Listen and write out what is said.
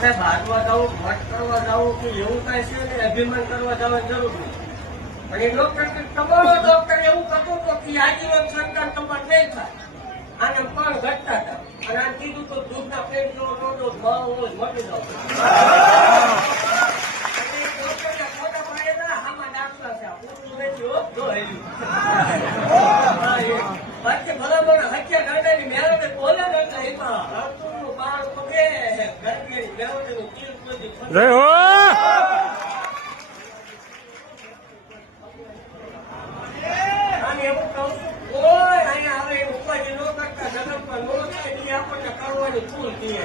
આપણે ભાગવા જવું, ભટ્ટ કરવા જવું કે એવું કઈ છે ને અભિમાન કરવા જવાની જરૂર નહીં. પણ એ ડોક્ટર તમારો ડોક્ટર એવું કરતો હતો કે આજીવન સરકાર તમારે નહીં થાય. આને પણ ઘટતા હતા અને આ કીધું તો દૂધના પેટ જેવો નોંધો ભાવ હોય મટી જાવ. ડોક્ટરના ફોટા પાડેલા આમાં દાખલા છે. પૂરું નથી હો, જો હેલ્યું. બાકી ભલામણ હત્યા ગાંડાની મેળવે બોલે ને એટલે એમાં અર્જુનનું બાળ પગે ગરમીની મેળવણીનું તીર કોઈ જય હો. અને એવું કહું છું કોઈ અહીંયા આવે ઉપાધિ ન કરતા જગતમાં નો થાય એ આપણને કરવાની ભૂલ કહીએ.